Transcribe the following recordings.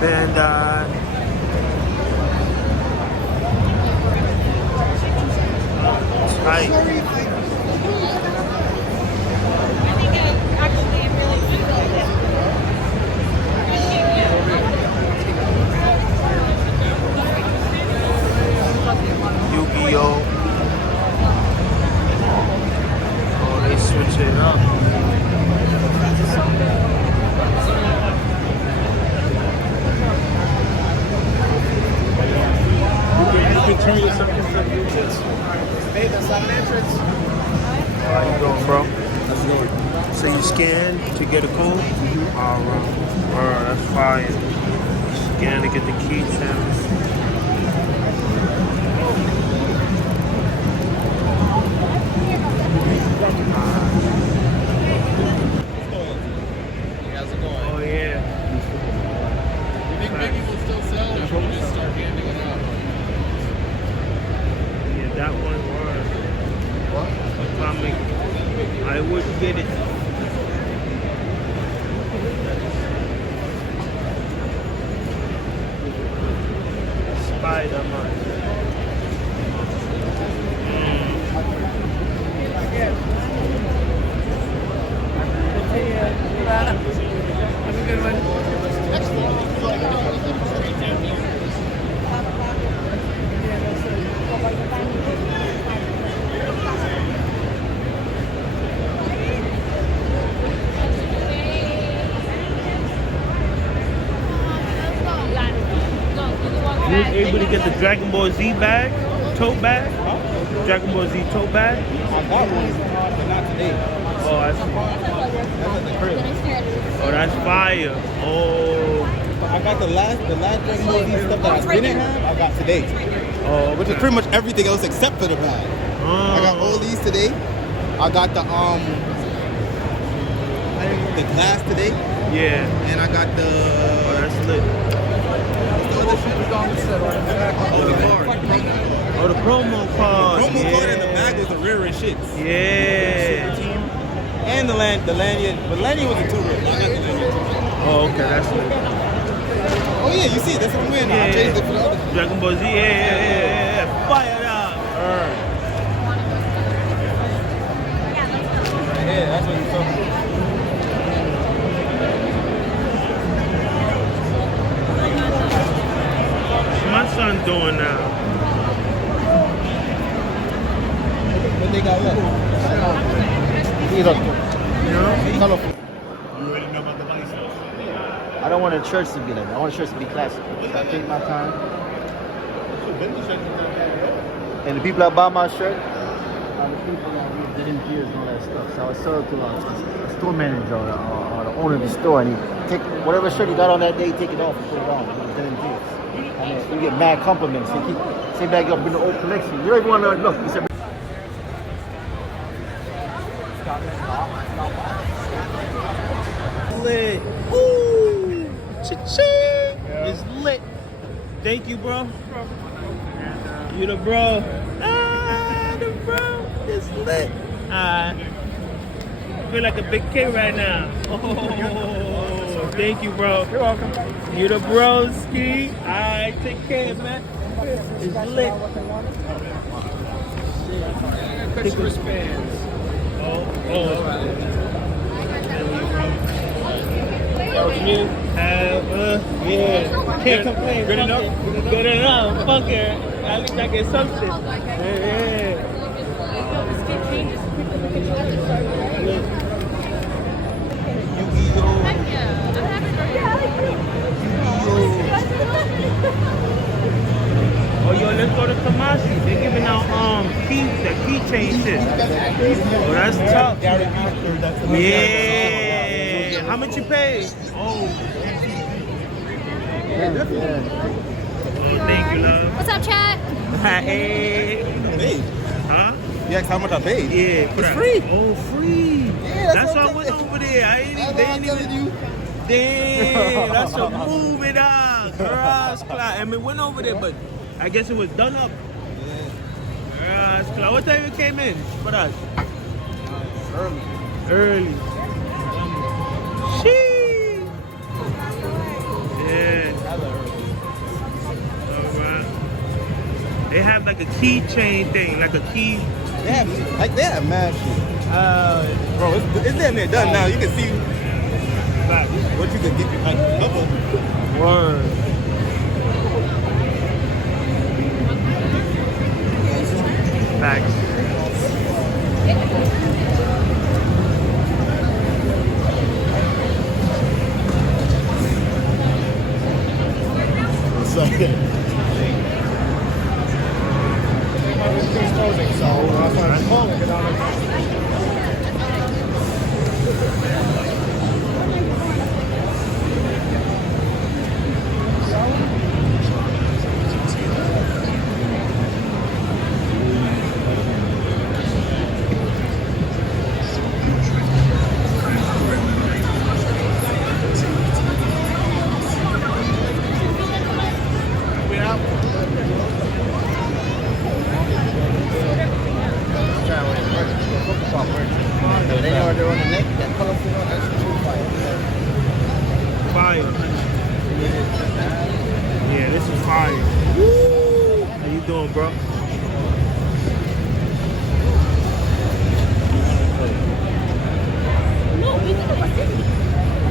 Bandai. Tight. Yu-Gi-Oh! Oh, they switch it up. You can turn yourself into the entrance. Hey, that's not an entrance. How you doing, bro? How's it going? So you scan to get a code? Alright. Alright, that's fire. Scan to get the keychains. How's it going? Oh yeah. You think Biggie will still sell, or should we just start handing it out? Yeah, that one was What? comic. I would get it. Spider-Man. Have a good one. You was able to get the Dragon Ball Z bag, tote bag? Dragon Ball Z tote bag? I got one, but not today. Oh, I see. That's at the crib. Oh, that's fire. Oh. I got the last Dragon Ball Z stuff that I didn't have, I got today. Oh, Which is pretty much everything else except for the bag. I got all these today. I got the glass today. Yeah. And I got the Oh, that's lit. oh, the card. Oh, the promo card. Promo card and the bag was the rarest shits. Yeah. And the lanyard, but lanyard wasn't too rare. I got the lanyard too. Oh, okay, that's lit. Oh yeah, you see it. That's what I'm wearing now. I changed it for the other. Dragon Ball Z, yeah. Fire it up. Right here, that's what you're talking about. What's my son doing now? What they got left? Colorful. You already know about the money stuff. I don't want a church to be like that. I want a church to be classic. So I take my time. And the people that buy my shirt are the people that read the NPS and all that stuff. So I would sell it to a store manager or the owner of the store, and he take whatever shirt you got on that day, take it off and put it on. And then you get mad compliments. They keep say back up in the old collection. You don't even want to look. You said, Lit. Ooh. Cha-ching. It's lit. Thank you, bro. You the bro. The bro. It's lit. I feel like a big kid right now. Oh, thank you, bro. You're welcome. You the broski. I take care, man. It's lit. Cut your wristbands. Oh. That what you need? Yeah. Can't complain. Good Fuck enough? it. Good enough. Fuck it. At least I get some shit. Yeah. Oh, yo, let's go to Tamashi. They're giving out keys, that keychain shit. Oh, that's tough. Yeah. How much you paid? Oh. yeah. Thank you, love. What's up, chat? Hey. Paid. Huh? You asked how much I paid? Yeah. It's free. Oh, free. Yeah, That's what why I I'm went telling over there. I ain't That's even, what I'm telling you. Damn, that's a move it on. Cross cloud. I mean, went over there, but I guess it was done up. Cross cloud. What time you came in for us? Early. Sheesh. Yeah. keychain thing, like a key. Yeah, like that, man. Bro, it's damn near done now. You can see what you can get. Like, Word. Facts. Fire. Yeah, this is fire. Woo! How you doing, bro?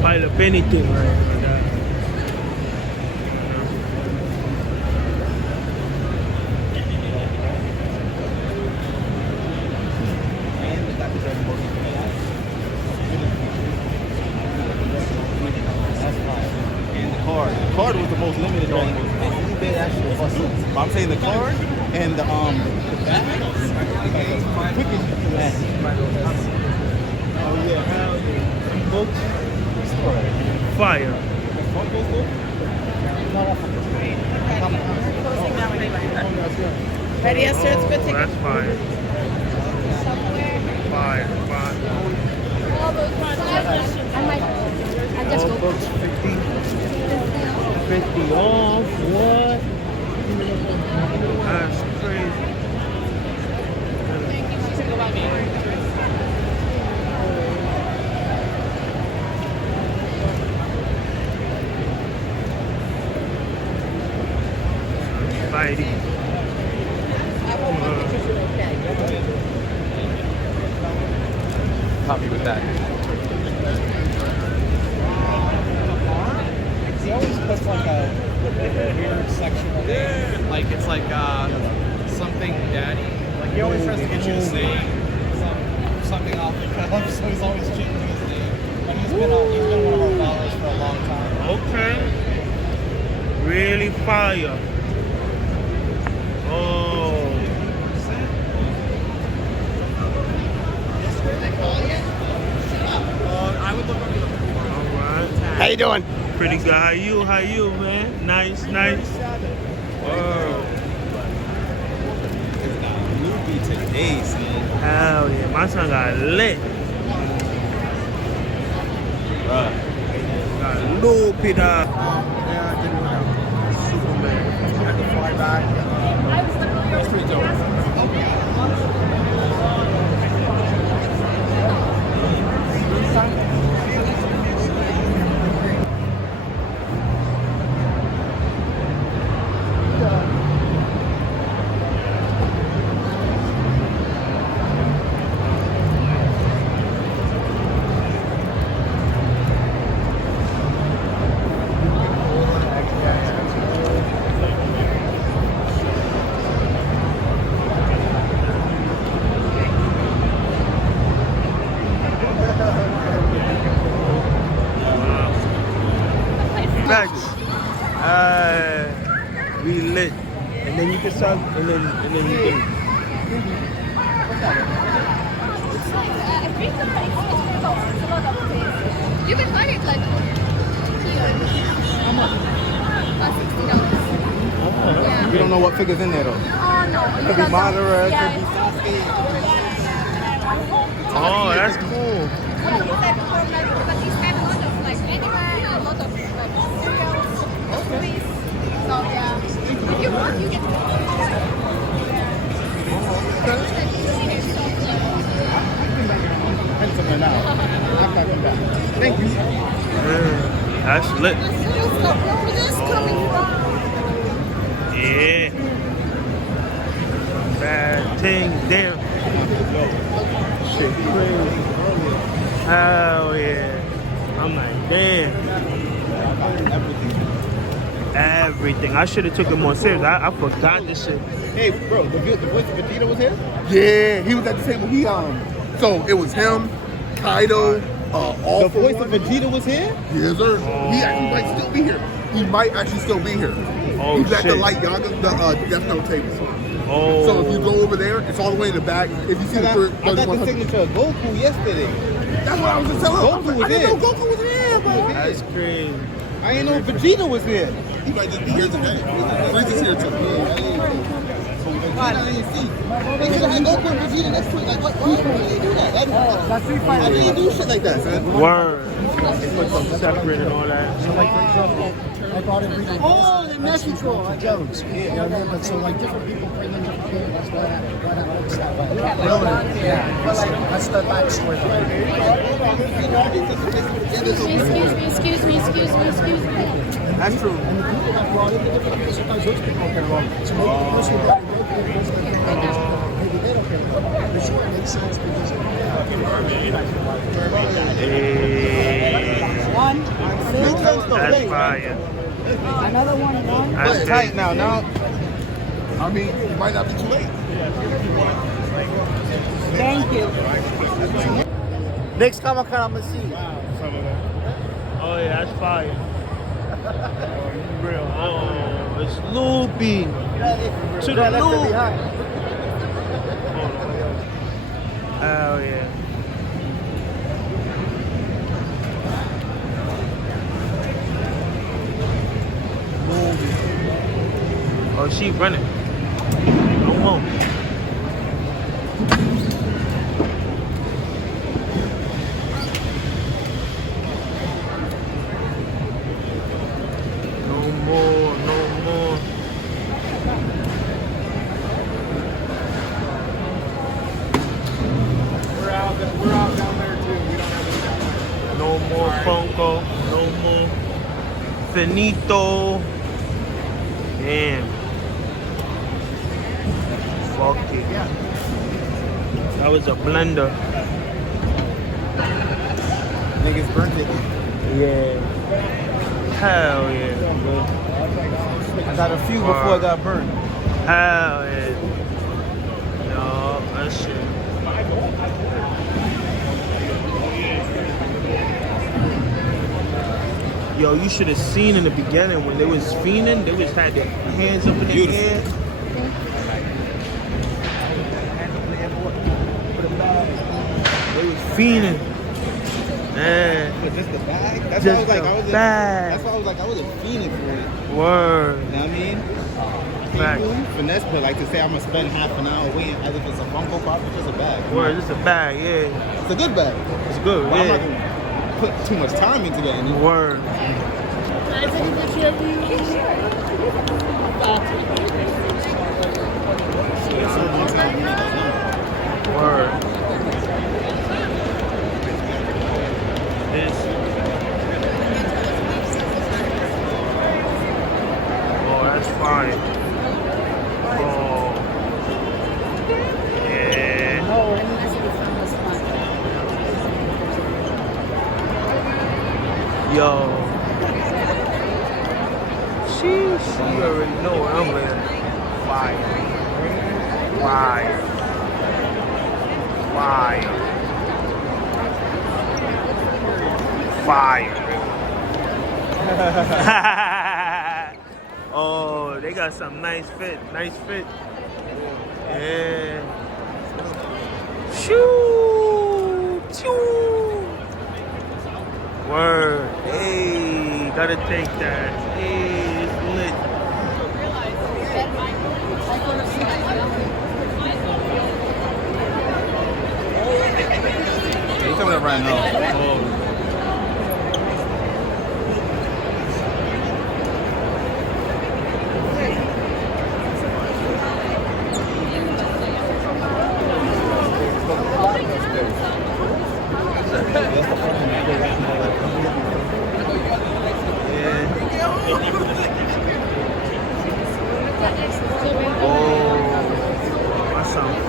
Pile up anything right now. The card was the most limited on eBay actually. But I'm saying the card and the bag. Oh yeah, hell yeah. Books. Fire. Ready, yes, sir. It's good Oh, to that's fire. Fire, fire. I just All go. books 50 off. What? That's crazy. Mighty. Copy with that. He always puts like a weird sexual name. Like it's like something daddy. Like he always tries to get you to say something off the cuff, so he's always changing his name. And he's been one of our followers for a long time. Okay. Really fire. Oh. I would look over the Alright. How you doing? Pretty good. How you, man? Nice, nice. Word. Movie today, son. Hell yeah. My son got lit. Bruh. Got looped it up. Superman. I can fly back. That's pretty dope. Facts. We lit. And then you can start, and then you can. You can buy it like here. How much? $60. Yeah. We don't know what figures in there though. Oh no. It could be Madara, it could be Oh, that's cool. Yeah, these type of form, like, but these have a lot of like anime, a lot of like cereals, movies. So yeah, if you want, you can. Thank you. That's lit. Where this coming from? Yeah. bad things. Damn. Shit crazy. Hell yeah. I'm like, damn. Everything. I should have took it more serious. I forgot this shit. Hey, bro, the voice of Vegeta was here? Yeah, he was at the table. So it was him, Kaido, all The for voice one. of Vegeta was here? Yes, sir. He actually might still be here. He might actually still be here. Oh, He's at the shit. Light Yaga, the Death Note table. Oh. So if you go over there, it's all the way in the back. If you see the I got the 3100, signature of Goku yesterday. that's what I was just telling him. I was Goku like, was I didn't know there. Goku was here, bro. That's crazy. I ain't know Vegeta was here. He might just be here today. Frieza's here too. I didn't see. They could have had Goku and Vegeta next to it. Like, why did they do that? I didn't do shit like that, man. Word. Put them separate and all that. So like for example, I bought it reading. Oh, in Mexico, Jones. Yeah, but so like different people bring in different people. That's why it looks that way. Yeah, that's the backstory behind Excuse me. That's true. And the people that brought in the different people, sometimes those people don't get along. So maybe the person that brought it in, maybe they don't get along. For sure, it makes sense because That's fire. Another one. That's It's crazy. tight now. I mean, it might not be too late. Thank you. Next Comiccon, I'm gonna see. Oh yeah, that's fire. Real. Oh, it's loopy. To the loop. Hell yeah. Oh, she running. Go home. No more. We're out down there too. We don't have any down there. No more Funko. No more Finito. Damn. Fuck it. That was a blender. Niggas burnt it. Yeah. Hell yeah. Bro. I got a few before I got burned. Hell yeah. Yo, that shit. Yo, you should have seen in the beginning when they was fiending, they was had their hands up in the air. They was fiending. Man, But just the bag? That's Just why I was like, the I was bag. That's why I was like, I was a fiending for it. word. You know what I mean? Fact. People finesse, but like to say I'm gonna spend half an hour waiting as if it's a Funko Pop, it's just a bag. Word, it's a bag, yeah. It's a good bag. It's good, But I'm not yeah. gonna put too much time into that anymore. Word. Word. This. Oh, that's fine. Oh. Yeah. Yo. She already know what I'm in. Fire. Fire. Fire. Fire. Oh, they got some nice fit. Nice fit. Yeah. Shoo. Choo. Word. Hey, gotta take that. Hey, it's lit. He's coming up right now. Oh.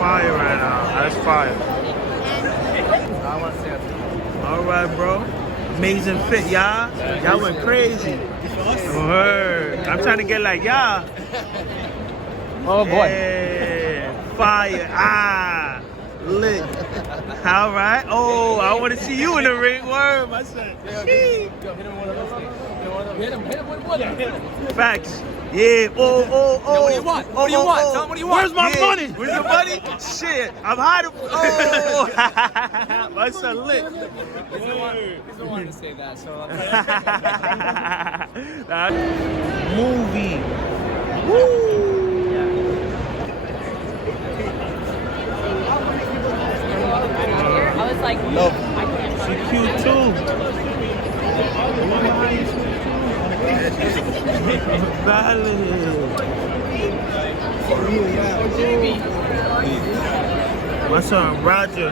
fire right now. That's fire. All right, bro. Amazing fit, y'all. Y'all went crazy. Word. I'm trying to get like y'all. Oh boy. Yeah. Fire. Ah. Lit. All right. Oh, I want to see you in the ring. Word, my son. Hit him with one of them. Facts. Yeah. Oh. What do you want? What do you want? Tell him what do you want? Where's my money? Where's the money? Shit. I'm hiding. Oh. My son lit. He's the one to say that, so Movie. Woo. I was like, Love. She cute too. Valid. My son Roger.